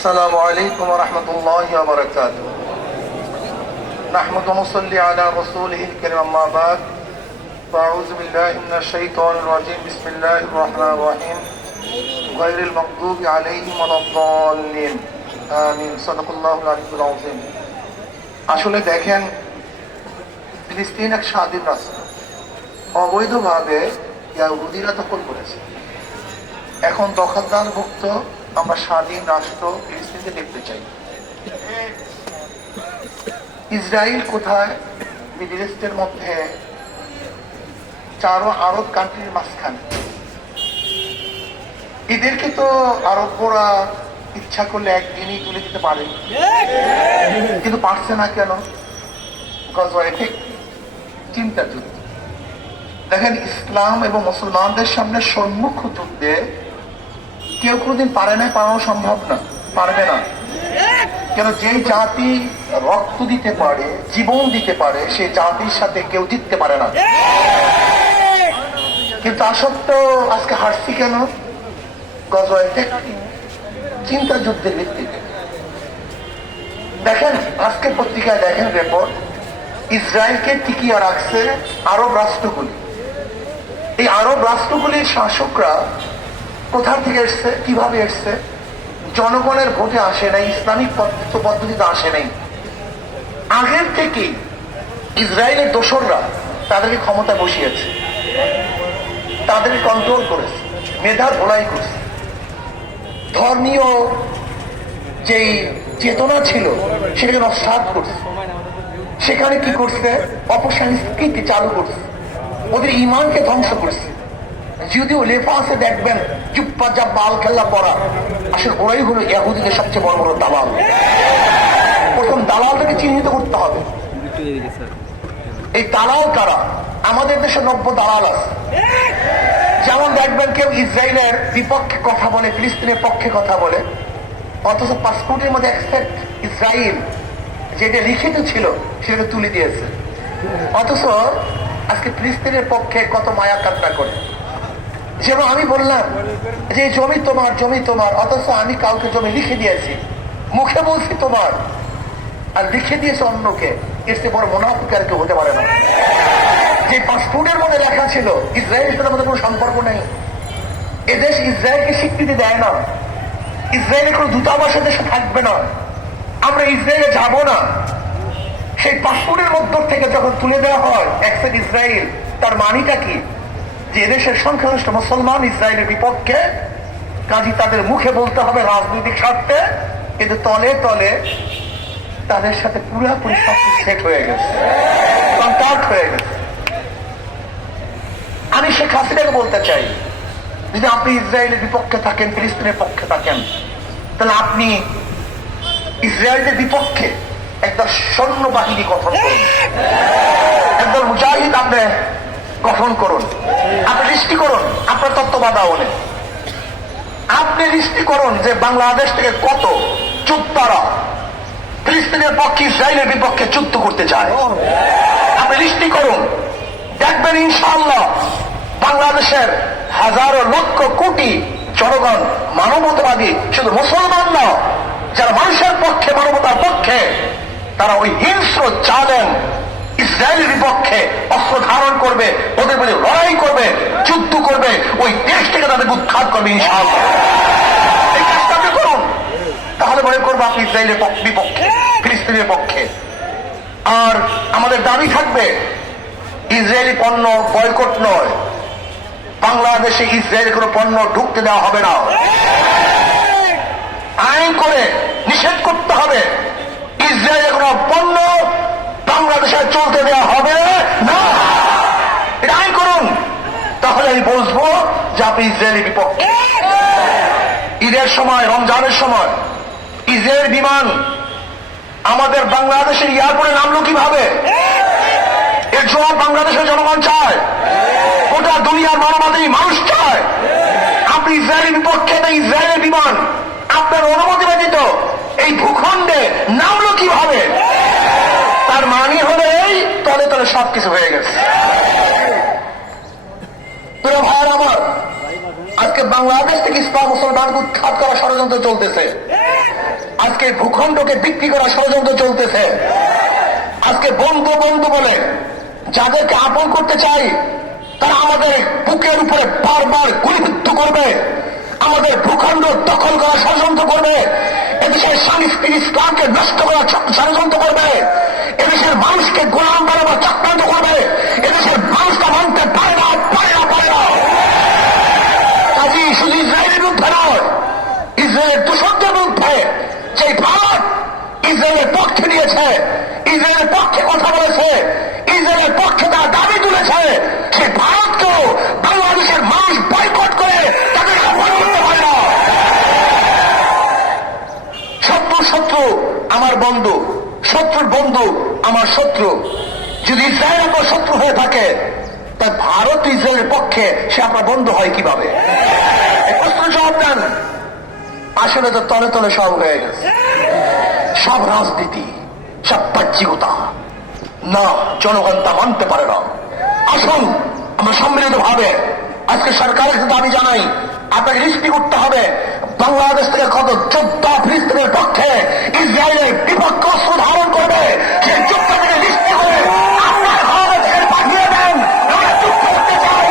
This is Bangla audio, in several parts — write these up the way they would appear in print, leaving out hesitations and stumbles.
السلام عليكم ورحمة الله وبركاته. نحمد ونصلي على رسوله الكريم أما بعد فأعوذ بالله من الشيطان الرجيم بسم الله الرحمن الرحيم غير المغضوب عليهم ولا الضالين آمين صدق الله العلي العظيم. আসলে দেখেন, ফিলিস্তিন এক স্বাধীন রাষ্ট্র, অবৈধভাবে ইহুদিরা দখল করেছে। এখন দখলদারভুক্ত আমরা স্বাধীন রাষ্ট্র ফিলিস্তিনকে দেখতে চাই। ইসরায়েল কোথায়? মিডল ইস্টের মধ্যে চারো আরব কান্ট্রির মাঝখানে। এদেরকে তো আরবরা ইচ্ছা করলে একদিনই তুলে দিতে পারে, কিন্তু পারছে না কেন? চিন্তা যুদ্ধ। দেখেন, ইসলাম এবং মুসলমানদের সামনে সম্মুখ যুদ্ধে কেউ কোনোদিন পারে না, পারানো সম্ভব না, পারবে না। কেন? যে জাতি রক্ত দিতে পারে, জীবন দিতে পারে, সেই জাতির সাথে কেউ জিততে পারে না। কিন্তু আসত্ত্বেও আজকে হারছি কেন? চিন্তা যুদ্ধের ভিত্তিতে। দেখেন, আজকে পত্রিকায় দেখেন রিপোর্ট, ইসরায়েলকে টিকিয়ে রাখছে আরব রাষ্ট্রগুলি। এই আরব রাষ্ট্রগুলির শাসকরা কোথা থেকে এসছে, কিভাবে এসছে? জনগণের ভোটে আসে নাই, ইসলামিক পদ্ধতিতে আসে নাই। আগের থেকেই ইসরায়েলের দোসররা তাদেরকে ক্ষমতা বসিয়েছে, তাদেরকে কন্ট্রোল করেছে, মেধা ধোলাই করছে। ধর্মীয় যেই চেতনা ছিল সেটাকে নস্যাৎ করছে। সেখানে কি করছে? অপসংস্কৃতি চালু করছে, ওদের ইমানকে ধ্বংস করছে। যদিও লেখা আছে, দেখবেন চুপ্পা যা বাল খেলা পড়া, আসলে ওরাই হলো ইহুদিদের সবচেয়ে বড় বড় দালাল। প্রথম দালালটাকে চিহ্নিত করতে হবে। এই দালাল কারা? আমাদের দেশে 90 দালাল আছে। যেমন দেখবেন, কেউ ইসরায়েলের বিপক্ষে কথা বলে, ফিলিস্তিনের পক্ষে কথা বলে, অথচ পাসপোর্টের মধ্যে অ্যাকসেপ্ট ইসরায়েল যেটা লিখিত ছিল সেটা তুলে দিয়েছে। অথচ আজকে ফিলিস্তিনের পক্ষে কত মায়া কান্না করে। যেমন আমি বললাম যে জমি তোমার, জমি তোমার, অথচ আমি কাউকে জমি লিখে দিয়েছি, মুখে বলছি তোমার, আর লিখে দিয়েছে অন্যকে। এর চেয়ে বড় মুনাফিক আর কেউ হতে পারে না। যে পাসপোর্টের মধ্যে লেখা ছিল ইসরায়েলের সাথে আমাদের কোনো সম্পর্ক নেই, এদেশ ইসরায়েলকে স্বীকৃতি দেয় না, ইসরায়েলের কোনো দূতাবাসের দেশে থাকবে না, আমরা ইসরায়েলে যাব না। সেই পাসপোর্টের মধ্য থেকে যখন তুলে দেওয়া হয় অ্যাকসেপ্ট ইসরায়েল, তার মানিটা কি? যে এদেশের সংখ্যাগরিষ্ঠ মুসলমান ইসরায়েলের বিপক্ষে, কাজী তাদের মুখে বলতে হবে রাজনৈতিক স্বার্থে, কিন্তু তলে তলে তাদের সাথে পুরোপুরি সবকিছু সেট হয়ে গেছে, কন্ট্যাক্ট হয়ে গেছে। আমি শেখ হাসিনাকে বলতে চাই, যদি আপনি ইসরায়েলের বিপক্ষে থাকেন, ফিলিস্তিনের পক্ষে থাকেন, তাহলে আপনি ইসরায়েলের বিপক্ষে একটা সৈন্য বাহিনী গঠন করুন, একদল মুজাহিদ আপনি গঠন করুন, আপনি সৃষ্টি করুন আপনার তত্ত্বাবধানে। আপনি সৃষ্টি করুন যে বাংলাদেশ থেকে কত যোদ্ধারা ফিলিস্তিনের পক্ষে, ইসরায়েলের বিপক্ষে যুদ্ধ করতে চায়। আপনি সৃষ্টি করুন, দেখবেন ইনশাআল্লাহ বাংলাদেশের হাজারো লক্ষ কোটি জনগণ মানবতাবাদী, শুধু মুসলমান না, যারা মানুষের পক্ষে, মানবতার পক্ষে, তারা ওই হিংস্র জালেম ইসরায়েলের বিপক্ষে অস্ত্র ধারণ করবে, ওদের প্রতি লড়াই করবে, যুদ্ধ করবে, ওই দেশ থেকে তাদেরকে উৎখাত করবে ইনশাআল্লাহ। এই কাজটা আপনি করুন, তাহলে মনে করবো আপনি ইসরায়েলের বিপক্ষে, ফিলিস্তিনের পক্ষে। আর আমাদের দাবি থাকবে, ইসরায়েলি পণ্য বয়কট নয়, বাংলাদেশে ইসরায়েলের কোনো পণ্য ঢুকতে দেওয়া হবে না। আইন করে নিষেধ করতে হবে, ইসরায়েলের কোনো পণ্য বাংলাদেশে চলতে দেওয়া হবে না। এটা আইন করুন, তাহলে আমি বলবো যে আপনি ইসরায়েলের বিপক্ষে। ঈদের সময়, রমজানের সময় ইসরায়েল বিমান আমাদের বাংলাদেশের এয়ারপোর্টে নামলো কিভাবে? এর জবাব বাংলাদেশের জনগণ চায়, গোটা দুনিয়ার মানবাধিক মানুষ চায়। আপনি ইসরায়েলের বিপক্ষে, ইসরায়েলের বিমান আপনার অনুমতি ব্যতীত এই ভূখণ্ডে নামলো কিভাবে? তার মানে হলো এই তলে তলে সবকিছু হয়ে গেছে। ভাইয়ের আমার, আজকে বাংলাদেশ থেকে ইসলাম মুসলমানকে উৎখাত করার ষড়যন্ত্র চলতেছে। আজকে ভূখণ্ডকে বিক্রি করা ষড়যন্ত্র চলতেছে। আজকে বন্ধু বন্ধু বলে যাদেরকে আপন করতে চাই তারা আমাদের বুকের উপরে বারবার গুলিবিদ্ধ করবে, আমাদের ভূখণ্ড দখল করা ষড়যন্ত্র করবে, এদেশের সংস্কৃতি ইসলামকে নষ্ট করা ষড়যন্ত্র করবে, এদেশের মানুষকে গোলাম বানাবার চক্রান্ত করবে। এদেশের মানুষটা মানতে পারে না, পারে না, পারে না। কাজী শুধু ইসরায়েলের বিরুদ্ধে নয়, ইসরায়েলের দূষকদের বিরুদ্ধে যে ভারত ইসরায়েলের পক্ষে নিয়েছে, ইসরায়েলের পক্ষে কথা বলেছে, ইসরায়েলের পক্ষে তার দাবি তুলেছে, সেই ভারতকেও বাংলাদেশের মানুষ বয়কট করে তাদের আহ্বান করতে পারে না। শত্রুর শত্রু আমার বন্ধু, শত্রুর বন্ধু আমার শত্রু। যদি ইসরায়েল আপনার শত্রু হয়ে থাকে তাই ভারত ইসরায়েলের পক্ষে সে আপনার বন্ধু হয় কিভাবে? এই প্রশ্নের জবাব দেন। আসলে তো তলে তলে সব হয়ে গেছে, সব রাজনীতি, সব বাহ্যিকতা। না, জনগণ তা মানতে পারে না। আসুন আমরা সম্মিলিত ভাবে আজকে সরকারের দাবি জানাই, আপনাকে নিশ্চিত করতে হবে বাংলাদেশ থেকে কত যোদ্ধা ফিলিস্তিনের পক্ষে ইসরায়েলের বিপক্ষে অস্ত্র ধারণ করবে, সেই যোদ্ধাকে নিশ্চিত করে আপনার ঘরে ছেড়ে পাঠিয়ে দেন। আমরা যুদ্ধ করতে চাই,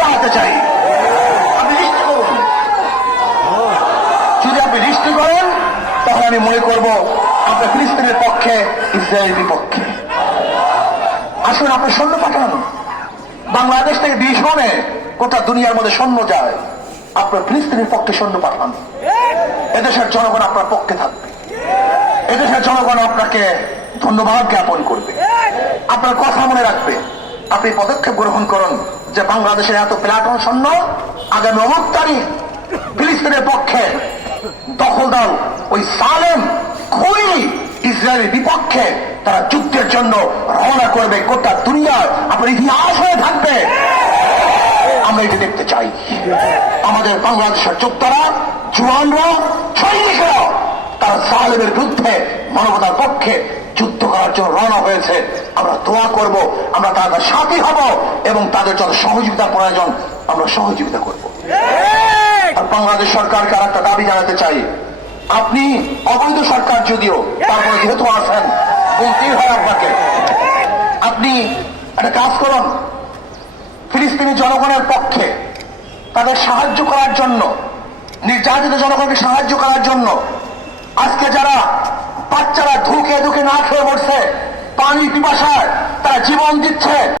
পাঠাতে চাই। আপনি নিশ্চিত করুন। যদি আপনি নিশ্চিত করেন তাহলে আমি মনে করব আপনার ফিলিস্তিনের পক্ষে, ইসরায়েলের বিপক্ষে। আসুন আপনি সৈন্য পাঠান। বাংলাদেশ থেকে ভীষণে গোটা দুনিয়ার মধ্যে সৈন্য যায়, আপনার ফিলিস্তিনের পক্ষে সৈন্য পাঠান। এদেশের জনগণ আপনার পক্ষে থাকবে, এদেশের জনগণ আপনাকে ধন্যবাদ জ্ঞাপন করবে, আপনার কথা মনে রাখবে। আপনি পদক্ষেপ গ্রহণ করুন যে বাংলাদেশের এত প্লাটুন সৈন্য আগামী 9 তারিখ ফিলিস্তিনের পক্ষে দখলদার ওই সালেম খুনি ইসরায়েলের বিপক্ষে তারা যুদ্ধের জন্য রওনা করবে। গোটা দুনিয়ার আপনার ইতিহাস হয়ে থাকবে। আমরা এটি দেখতে চাই। আমাদের বাংলাদেশের যোদ্ধারা, জওয়ানরা, সৈনিকরা তারা সালেমের বিরুদ্ধে মানবতার পক্ষে যুদ্ধ করার জন্য রওনা হয়েছে। আমরা দোয়া করব, আমরা তাদের সাথী হব এবং তাদের যত সহযোগিতা প্রয়োজন আমরা সহযোগিতা করব। আর বাংলাদেশ সরকারকে আর একটা দাবি জানাতে চাই, আপনি অবৈধ সরকার যদিও, তারপরে যেহেতু আছেন বলতেই হয় আপনাকে, আপনি একটা কাজ করুন, ফিলিস্তিনি জনগণের পক্ষে তাদের সাহায্য করার জন্য, নির্যাতিত জনগণকে সাহায্য করার জন্য আজকে যারা বাচ্চারা ধুকে ধুকে না খেয়ে মরছে, পানি পিপাসায় তারা জীবন দিচ্ছে,